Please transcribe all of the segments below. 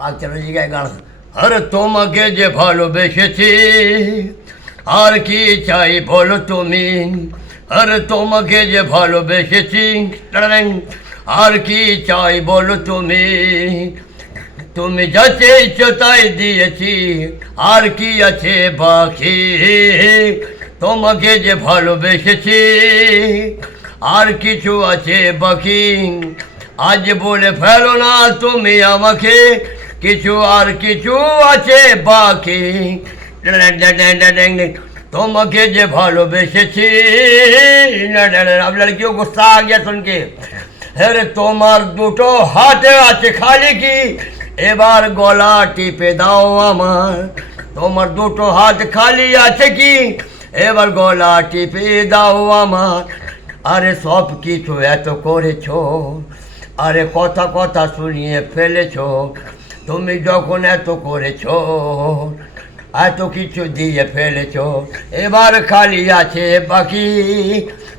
রাগচালের জায়গায় গান। আরে তোমাকে যে ভালোবেসেছি আর কি চাই বলো তুমি, আরে তোমাকে যে ভালোবেসেছি আর কি চাই বলো তুমি, তুমি যা চেয়েছো তাই দিয়েছি আর কি আছে বাকি, তোমাকে যে ভালোবেসেছি আর কিছু আছে বাকি, আজ বলে ফেলো না তুমি আমাকে কিছু আর কিছু আছে বাকি, তোমাকে যে ভালোবেসেছি। अब लड़कियों को गुस्सा आ गया सुन के। अरे তোমার দুটো হাতে আছে খালি কি, এবার গলা টিপে দাও আমার, তোমার দুটো হাত খালি আছে কি, এবার গলা টিপে দাও আমার। আরে সব কিছু এত করেছো, আরে কথা কথা শুনিয়ে ফেলেছো, তুমি যখন এত করেছো এত কিছু দিয়ে ফেলেছো, এবার খালি আছে বাকি,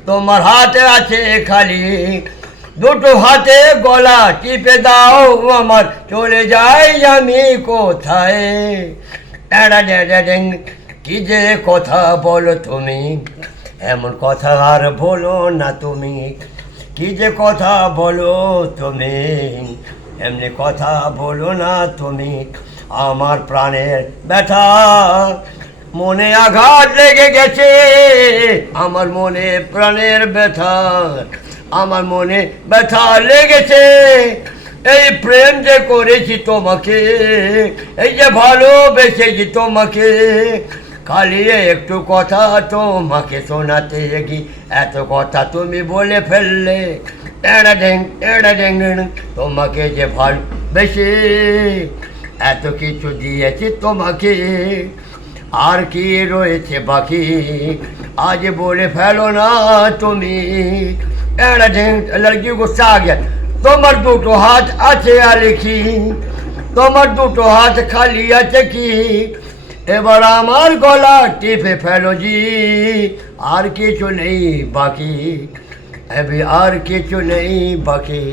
তোমার হাতে আছে খালি, দুটো হাতে গলা টিপে দাও আমার, চলে যাই আমি কোথায়। কি যে কথা বলো তুমি, এমন কথা আর বলো না তুমি, কি যে কথা বলো তুমি, এমনি কথা বলো না তুমি। আমার প্রাণের ব্যথা মনে আঘাত লেগে গেছে, আমার মনে প্রাণের ব্যথা, আমার মনে ব্যথা লেগেছে, এই প্রেম যে করেছি তোমাকে, এই যে ভালোবেসেছি তোমাকে, খালি একটু কথা তোমাকে শোনাতে গিয়ে এত কথা তুমি বলে ফেললে। তোমাকে যে ভালোবেসে এত কিছু দিয়েছি তোমাকে আর কি রয়েছে বাকি, আজ বলে ফেলো না তুমি। লড়কি গুस्सा आ गया। তোমার দুটো হাত আছে আলিখি, তোমার দুটো হাত খালি আছে কি, এবার আমার গলা টিপে ফেলো জি, আর কিছু নেই বাকি, আর কিছু নেই বাকি।